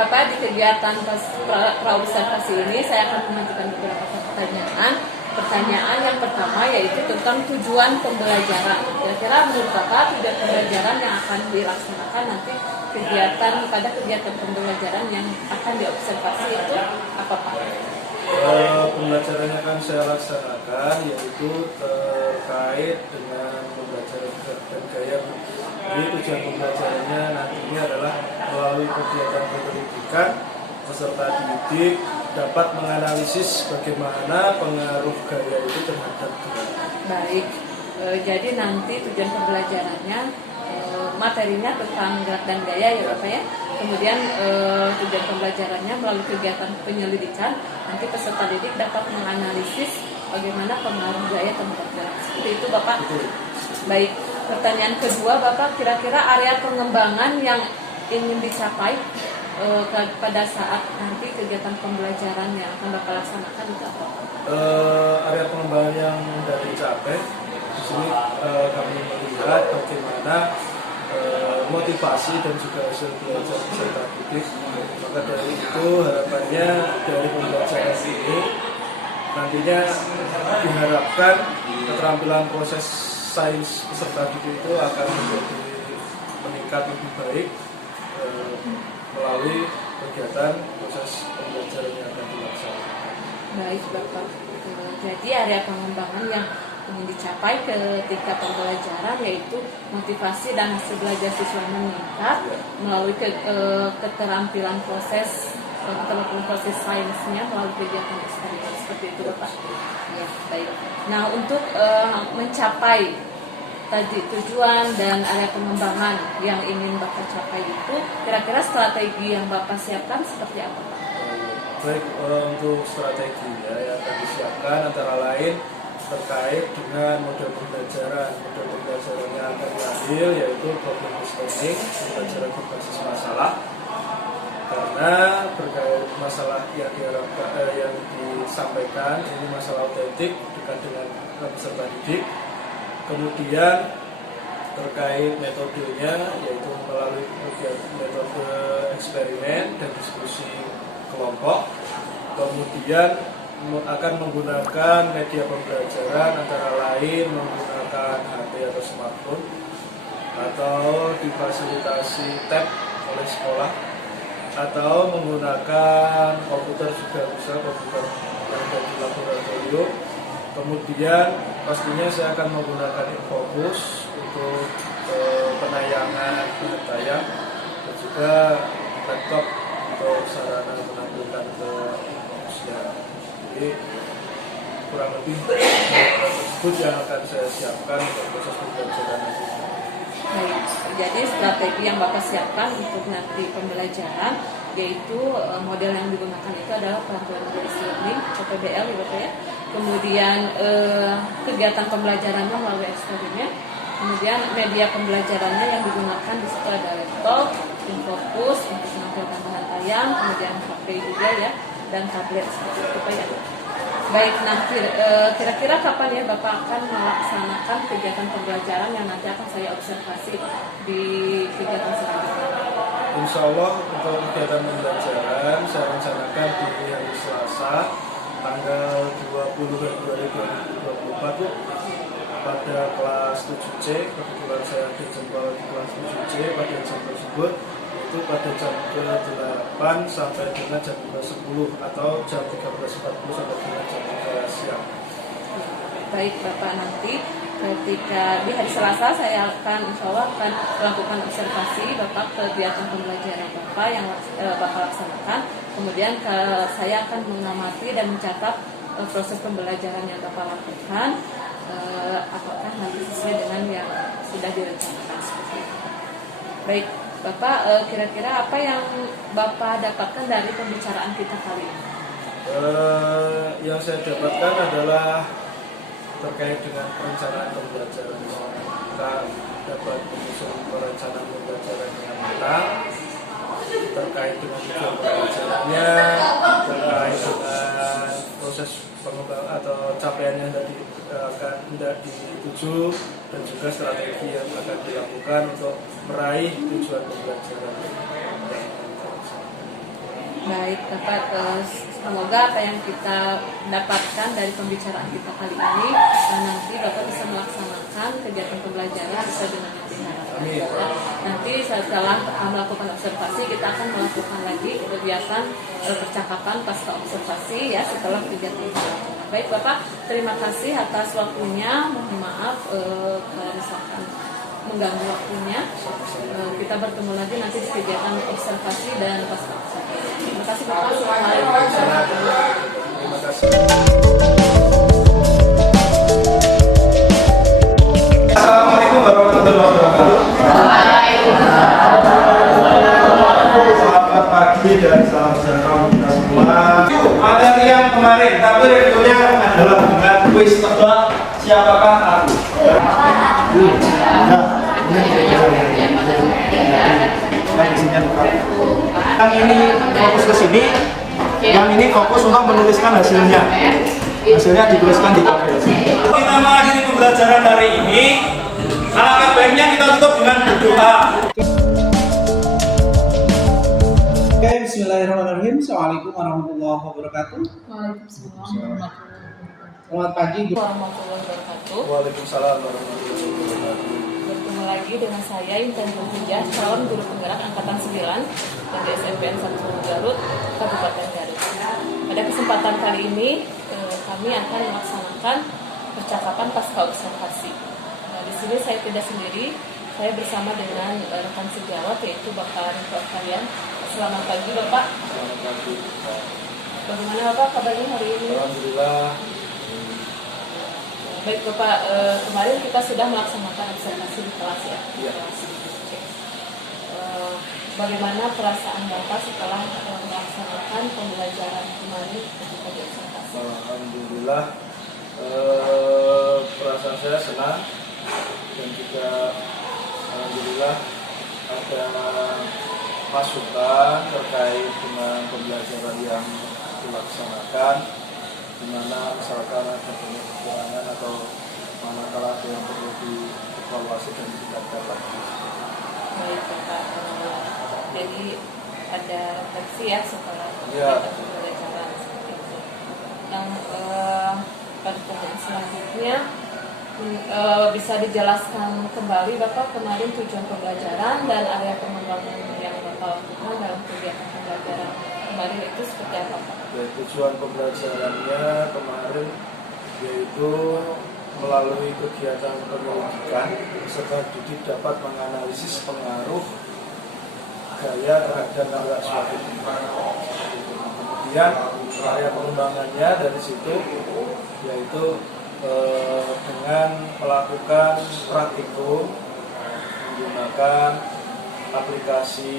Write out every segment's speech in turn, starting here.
Bapak, di kegiatan praobservasi ini saya akan mengajukan beberapa pertanyaan yang pertama yaitu tentang tujuan pembelajaran. Kira-kira menurut Bapak tujuan pembelajaran yang akan dilaksanakan nanti pada kegiatan pembelajaran yang akan diobservasi itu apa Pak? Pembelajaran yang akan saya laksanakan yaitu terkait dengan pembelajaran dan gaya. Jadi tujuan pembelajarannya nantinya adalah melalui kegiatan pendidikan peserta didik dapat menganalisis bagaimana pengaruh gaya itu terhadap gerak. Baik, jadi nanti tujuan pembelajarannya materinya tentang gerak dan gaya ya Bapak ya. Kemudian tujuan pembelajarannya melalui kegiatan penyelidikan nanti peserta didik dapat menganalisis bagaimana pengaruh gaya terhadap gerak. Seperti itu Bapak. Betul. Baik, pertanyaan kedua Bapak, kira-kira area pengembangan yang ingin dicapai pada saat nanti kegiatan pembelajaran yang akan Bapak laksanakan itu apa? Area pengembangan yang sudah dicapai di sini kami melihat bagaimana motivasi dan juga hasil belajar peserta didik. Maka dari itu harapannya dari pembelajaran ini nantinya diharapkan keterampilan proses sains peserta didik itu akan menjadi meningkat lebih baik melalui kegiatan proses pembelajaran yang akan dilaksanakan. Baik Bapak, jadi area pengembangan yang ingin dicapai ketika pembelajaran yaitu motivasi dan hasil belajar siswa meningkat melalui keterampilan proses sainsnya melalui kegiatan eksperimen. Seperti itu Bapak. Ya, baik. Nah, untuk mencapai tadi tujuan dan area pengembangan yang ingin Bapak capai itu, kira-kira strategi yang Bapak siapkan seperti apa Pak? Baik, untuk strateginya yang akan disiapkan antara lain terkait dengan model pembelajaran. Model pembelajaran yang akan diambil yaitu problem solving, pembelajaran berbasis masalah. Karena berkait masalah yang disampaikan ini masalah otentik dekat dengan peserta didik. Kemudian terkait metodenya yaitu melalui metode eksperimen dan diskusi kelompok. Kemudian akan menggunakan media pembelajaran antara lain menggunakan HP atau smartphone atau difasilitasi tab oleh sekolah atau menggunakan komputer juga bisa, komputer yang ada di laboratorium. Kemudian pastinya saya akan menggunakan infobus untuk penayangan bahan tayang dan juga laptop untuk sarana menampilkan ke manusia. Jadi kurang lebih tersebut yang akan saya siapkan untuk proses pembelajaran nanti. Baik, jadi strategi yang Bapak siapkan untuk nanti pembelajaran yaitu model yang digunakan itu adalah Platform Based Learning atau PBL ya Bapak ya. Kemudian kegiatan pembelajarannya melalui eksperimen. Kemudian media pembelajarannya yang digunakan di situ ada laptop, infobus untuk menampilkan bahan tayang, kemudian HP juga ya, dan tablet seperti itu Pak ya. Baik, nanti kira-kira kapan ya Bapak akan melaksanakan kegiatan pembelajaran yang nanti akan saya observasi di kegiatan selanjutnya? Insya Allah untuk kegiatan pembelajaran saya rencanakan di hari Selasa tanggal 20 Februari 2024 Bu, pada kelas 7C. Kebetulan saya dijadwal di kelas 7C pada jam tersebut itu pada jam ke-8 sampai dengan jam 10 atau jam 13.40 sampai dengan jam 3 siang. Baik Bapak, nanti ketika di hari Selasa saya akan insya Allah akan melakukan observasi Bapak kegiatan pembelajaran Bapak yang Bapak laksanakan. Kemudian saya akan mengamati dan mencatat proses pembelajaran yang Bapak lakukan, apakah nanti sesuai dengan yang sudah direncanakan seperti itu. Baik Bapak, kira-kira apa yang Bapak dapatkan dari pembicaraan kita kali ini? Yang saya dapatkan adalah terkait dengan perencanaan pembelajaran. Kita dapat menyusun perencanaan pembelajaran yang matang terkait dengan tujuan pembelajarannya, terkait dengan proses pengembangan atau capaian yang akan dituju, dan juga strategi yang akan dilakukan untuk meraih tujuan pembelajaran. Baik, Bapak, semoga apa yang kita dapatkan dari pembicaraan kita kali ini nanti Bapak bisa melaksanakan kegiatan pembelajaran sesuai dengan yang diharapkan. Nanti setelah melakukan observasi, kita akan melakukan lagi kegiatan percakapan pasca observasi ya setelah kegiatan pembelajaran. Baik Bapak, terima kasih atas waktunya. Mohon maaf kalau misalkan mengganggu waktunya. Kita bertemu lagi nanti di kegiatan observasi dan pasca observasi. Terima kasih Bapak. Terima kasih. Assalamualaikum warahmatullahi wabarakatuh. Selamat pagi dan salam sejahtera kita semua. Materi yang kemarin, tapi reviewnya adalah dengan kuis tebak siapakah aku. Yang ini fokus ke sini, yang ini fokus untuk menuliskan hasilnya. Hasilnya dituliskan di tabel. Kita mengakhiri pembelajaran hari ini. Alangkah baiknya kita tutup dengan berdoa. Oke, bismillahirrahmanirrahim. Assalamualaikum warahmatullahi wabarakatuh. Waalaikumsalam Selamat pagi. warahmatullahi wabarakatuh. Waalaikumsalam warahmatullahi wabarakatuh. Bertemu lagi dengan saya Intan Hujah, calon guru penggerak angkatan 9 dari SMPN 1 Garut, Kabupaten Garut. Pada kesempatan kali ini kami akan melaksanakan percakapan pasca observasi. Nah, di sini saya tidak sendiri, saya bersama dengan rekan sejawat yaitu Bapak Riko Kalian. Selamat pagi Bapak. Selamat pagi. Bagaimana Bapak kabarnya hari ini? Alhamdulillah. Baik Bapak, kemarin kita sudah melaksanakan observasi di kelas ya. Iya. Bagaimana perasaan Bapak setelah melaksanakan pembelajaran kemarin ketika di observasi? Alhamdulillah. Perasaan saya senang dan juga alhamdulillah ada masukan terkait dengan pembelajaran yang dilaksanakan, di mana misalkan ada banyak kekurangan atau manakala ada yang perlu dievaluasi dan ditingkatkan lagi. Baik Bapak, jadi ada refleksi ya setelah Iya. pembelajaran seperti itu. Yang pada pertanyaan selanjutnya bisa dijelaskan kembali Bapak kemarin tujuan pembelajaran dan area pengembangan yang Bapak lakukan dalam kegiatan pembelajaran kemarin itu seperti apa Pak? Ya, tujuan pembelajarannya kemarin yaitu melalui kegiatan penyelidikan peserta didik dapat menganalisis pengaruh gaya terhadap gerak suatu tempat. Kemudian area pengembangannya dari situ yaitu dengan melakukan praktikum menggunakan aplikasi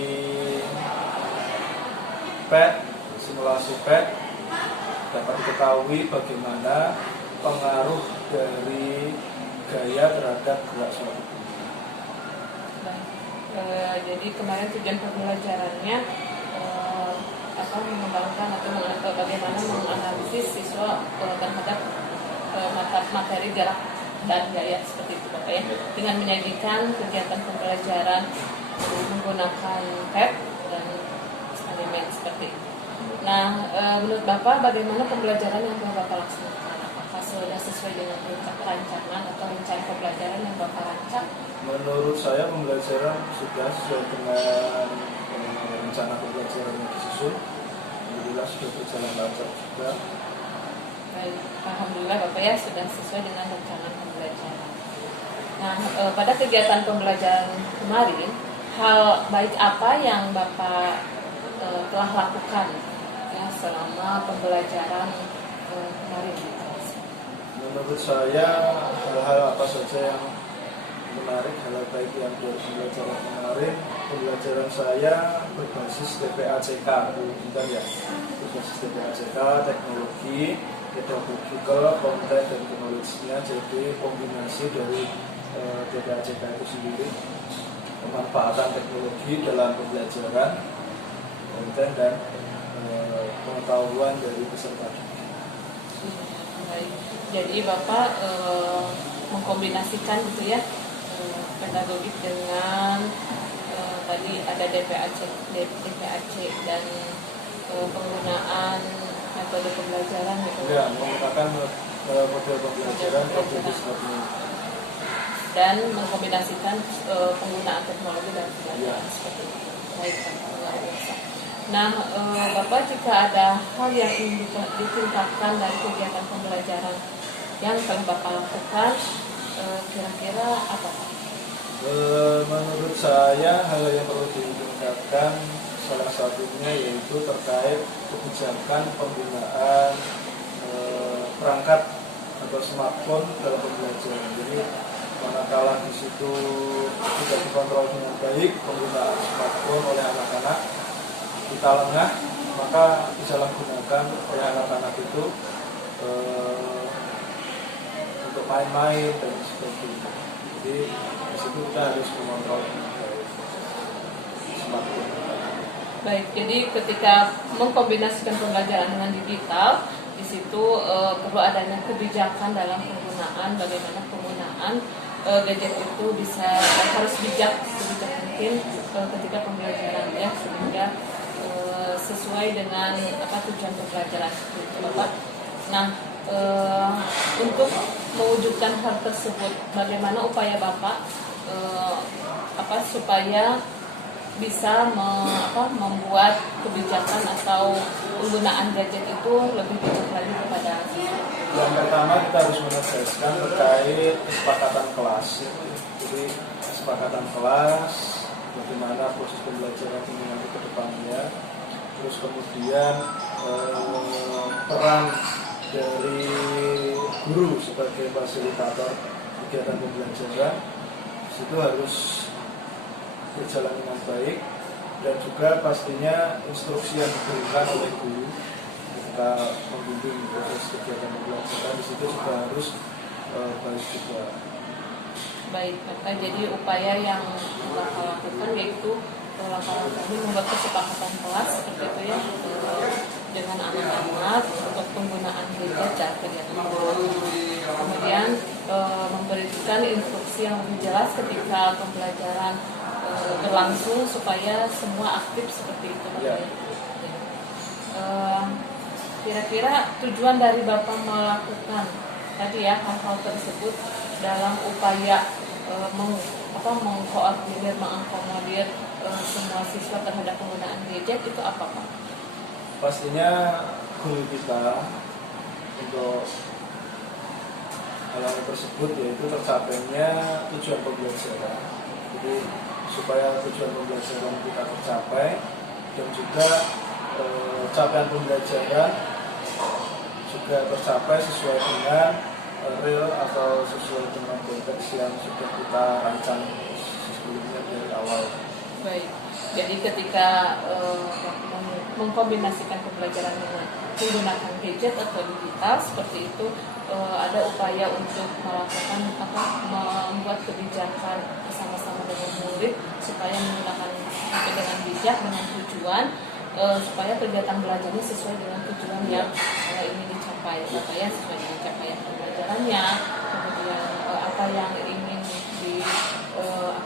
PET, simulasi PET, dapat diketahui bagaimana pengaruh dari gaya terhadap gerak suatu tubuh. Jadi kemarin tujuan pembelajarannya mengembangkan atau bagaimana menganalisis siswa terhadap materi gerak dan gaya seperti itu Bapak ya, dengan menyajikan kegiatan pembelajaran menggunakan PET dan eksperimen seperti itu. Nah, menurut Bapak bagaimana pembelajaran yang Bapak laksanakan? Apakah sudah sesuai dengan rancangan atau rencana pembelajaran yang Bapak rancang? Menurut saya pembelajaran sudah sesuai dengan rencana pembelajaran yang disusun. Alhamdulillah sudah berjalan lancar juga. Baik, alhamdulillah Bapak ya sudah sesuai dengan rencana pembelajaran. Nah, pada kegiatan pembelajaran kemarin, hal baik apa yang Bapak telah lakukan ya selama pembelajaran kemarin? Menurut saya hal-hal apa saja yang menarik, hal baik yang dari pembelajaran kemarin. Pembelajaran saya berbasis TPACK, bukan ya, berbasis TPACK, teknologi, pedagogical, konten dan knowledge-nya, jadi kombinasi dari TPACK itu sendiri, pemanfaatan teknologi dalam pembelajaran, konten dan pengetahuan dari peserta didik. Baik, jadi Bapak mengkombinasikan gitu ya pedagogik dengan tadi ada DPAC dan penggunaan metode pembelajaran gitu. Ya, menggunakan model pembelajaran objektif learning Dan mengkombinasikan penggunaan teknologi dan ya. pembelajaran seperti itu. Baik, Pak. Luar biasa. Nah, Bapak, jika ada hal yang ingin ditingkatkan dari kegiatan pembelajaran yang telah Bapak lakukan, kira-kira apa, Pak? Menurut saya hal yang perlu ditingkatkan salah satunya yaitu terkait kebijakan penggunaan perangkat atau smartphone dalam pembelajaran. Jadi manakala di situ tidak dikontrol dengan baik penggunaan smartphone oleh anak-anak, kita lengah, maka disalahgunakan oleh anak-anak itu untuk main-main dan sebagainya. Jadi di situ kita harus mengontrol smartphone. Baik, jadi ketika mengkombinasikan pembelajaran dengan digital, di situ perlu adanya kebijakan dalam penggunaan, bagaimana penggunaan gadget itu harus bijak sebijak mungkin ketika pembelajaran ya, sehingga sesuai dengan tujuan pembelajaran itu, Bapak. Nah, untuk mewujudkan hal tersebut, bagaimana upaya Bapak supaya bisa membuat kebijakan atau penggunaan gadget itu lebih bijak lagi kepada siswa? Yang pertama kita harus menegaskan terkait kesepakatan kelas. Jadi kesepakatan kelas, bagaimana proses pembelajaran ini nanti ke depannya. Terus kemudian peran dari guru sebagai fasilitator kegiatan pembelajaran itu harus berjalan dengan baik, dan juga pastinya instruksi yang diberikan oleh guru ketika membimbing proses kegiatan pembelajaran di situ juga harus baik juga. Baik, Bapak. Jadi upaya yang Bapak lakukan yaitu langkah-langkah ini membuat kesepakatan kelas seperti itu ya dengan anak-anak untuk penggunaan gadget dan kegiatan pembelajaran. Kemudian memberikan instruksi yang lebih jelas ketika pembelajaran berlangsung supaya semua aktif seperti itu. Ya. Kira-kira tujuan dari Bapak melakukan tadi ya hal-hal tersebut dalam upaya mengkoordinir, mengakomodir semua siswa terhadap penggunaan gadget itu apa, Pak? Pastinya goal kita untuk hal tersebut yaitu tercapainya tujuan pembelajaran. Jadi supaya tujuan pembelajaran kita tercapai dan juga capaian pembelajaran juga tercapai sesuai dengan real atau sesuai dengan konteks yang sudah kita rancang sebelumnya dari awal. Baik, jadi ketika mengkombinasikan pembelajaran dengan menggunakan gadget atau digital seperti itu, ada upaya untuk melakukan membuat kebijakan bersama-sama dengan murid supaya menggunakan HP dengan bijak dengan tujuan supaya kegiatan belajarnya sesuai dengan tujuan yang ingin dicapai, ya sesuai dengan capaian pembelajarannya, kemudian apa yang ingin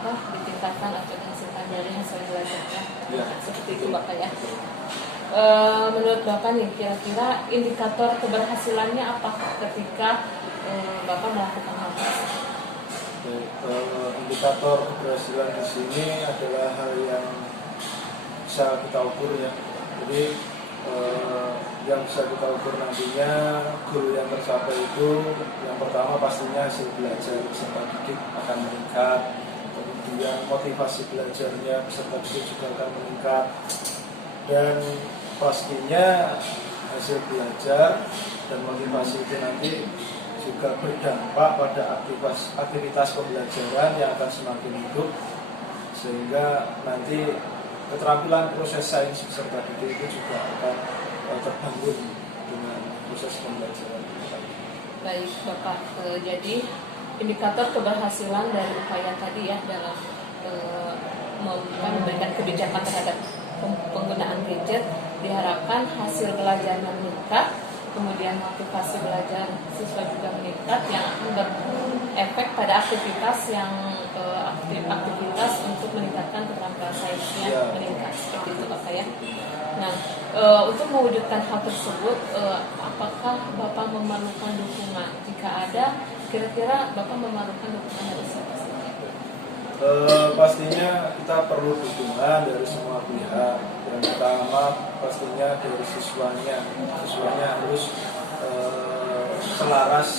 ditingkatkan atau dihasilkan dari hasil belajarnya, seperti itu Bapak ya. Menurut Bapak nih, kira-kira indikator keberhasilannya apa ketika Bapak melakukan hal tersebut? Indikator keberhasilan di sini adalah hal yang bisa kita ukur ya. Jadi yang bisa kita ukur nantinya goal yang tercapai itu yang pertama pastinya hasil belajar peserta didik akan meningkat, kemudian motivasi belajarnya peserta didik juga akan meningkat, dan pastinya hasil belajar dan motivasi itu nanti juga berdampak pada aktivitas pembelajaran yang akan semakin hidup, sehingga nanti keterampilan proses sains peserta didik itu juga akan terbangun dengan proses pembelajaran. Baik Bapak, jadi indikator keberhasilan dari upaya tadi ya dalam memberikan kebijakan terhadap penggunaan gadget, diharapkan hasil belajarnya meningkat, kemudian motivasi belajar siswa juga meningkat yang akan efek pada aktivitas yang aktivitas untuk meningkatkan keterampilan sainsnya meningkat seperti itu Bapak ya. Nah, untuk mewujudkan hal tersebut, apakah Bapak memerlukan dukungan? Jika ada, kira-kira Bapak memerlukan dukungan dari siapa? Pastinya kita perlu dukungan dari semua pihak. Yang pertama pastinya dari siswanya harus selaras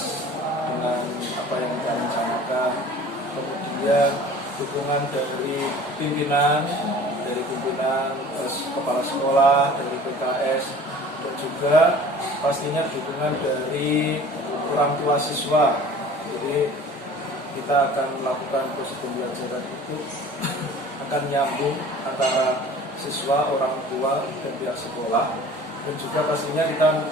dengan apa yang kita rencanakan. Kemudian dukungan dari pimpinan kepala sekolah, dari PKS, dan juga pastinya dukungan dari orang tua siswa. Jadi kita akan melakukan proses pembelajaran itu akan nyambung antara siswa, orang tua, dan pihak sekolah. Dan juga pastinya kita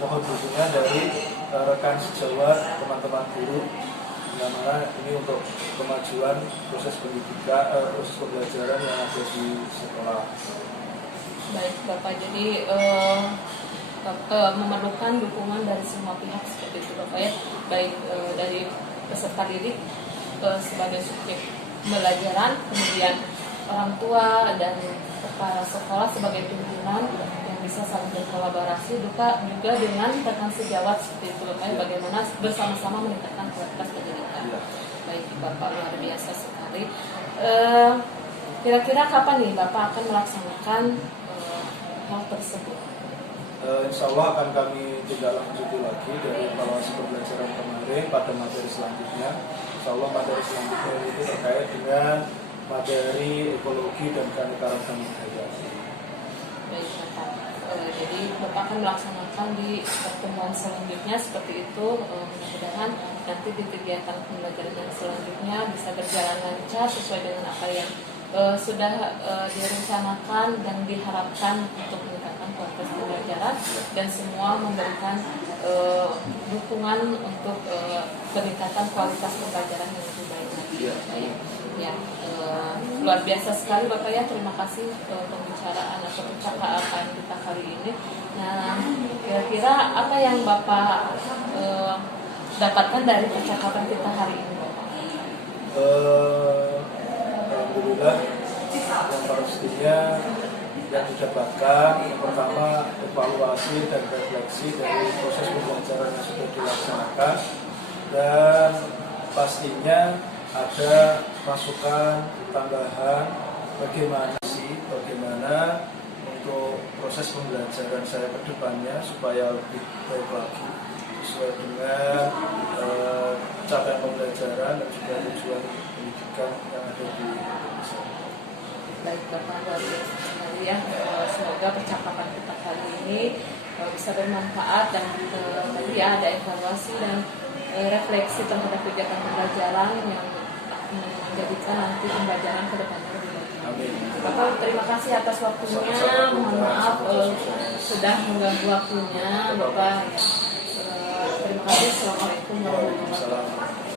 mohon dukungan dari rekan sejawat, teman-teman guru, yang mana ini untuk kemajuan proses pendidikan, proses pembelajaran yang ada di sekolah. Baik Bapak, jadi memerlukan dukungan dari semua pihak seperti itu Bapak ya, baik dari peserta didik sebagai subjek pembelajaran, kemudian orang tua dan kepala sekolah sebagai pimpinan yang bisa saling berkolaborasi, juga dengan rekan sejawat seperti itu Bapak, bagaimana bersama-sama meningkatkan kualitas pendidikan. Baik Bapak, luar biasa sekali. Kira-kira kapan nih Bapak akan melaksanakan hal tersebut? Insya Allah akan kami tindak lanjuti lagi dari evaluasi pembelajaran kemarin pada materi selanjutnya. Insya Allah materi selanjutnya itu terkait dengan materi ekologi dan keanekaragaman hayati. Baik Bapak, jadi Bapak akan melaksanakan di pertemuan selanjutnya seperti itu. Mudah-mudahan nanti di kegiatan pembelajaran yang selanjutnya bisa berjalan lancar sesuai dengan apa yang sudah direncanakan dan diharapkan untuk meningkatkan kualitas pembelajaran, dan semua memberikan dukungan untuk peningkatan kualitas pembelajaran yang lebih baik lagi. Ya, luar biasa sekali Bapak ya, terima kasih pembicaraan atau percakapan kita kali ini. Nah, kira-kira apa yang Bapak dapatkan dari percakapan kita hari ini Bapak? Alhamdulillah, yang pastinya yang didapatkan yang pertama evaluasi dan refleksi dari proses pembelajaran yang sudah dilaksanakan, dan pastinya ada masukan tambahan bagaimana untuk proses pembelajaran saya ke depannya supaya lebih baik lagi sesuai dengan capaian pembelajaran dan juga tujuan pendidikan yang ada di Indonesia. Baik Bapak, luar biasa sekali ya. Semoga percakapan kita kali ini bisa bermanfaat, dan tadi ada evaluasi dan refleksi terhadap kegiatan pembelajaran yang menjadikan nanti pembelajaran ke depannya lebih baik. Amin. Bapak, terima kasih atas waktunya. Mohon maaf sudah mengganggu waktunya Bapak. Terima kasih. Assalamualaikum warahmatullahi wabarakatuh.